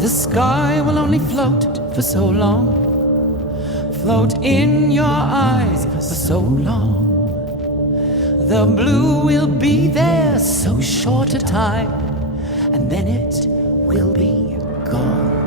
The sky will only float for so long, float in your eyes for so long. The blue will be there so short a time, and then it will be gone.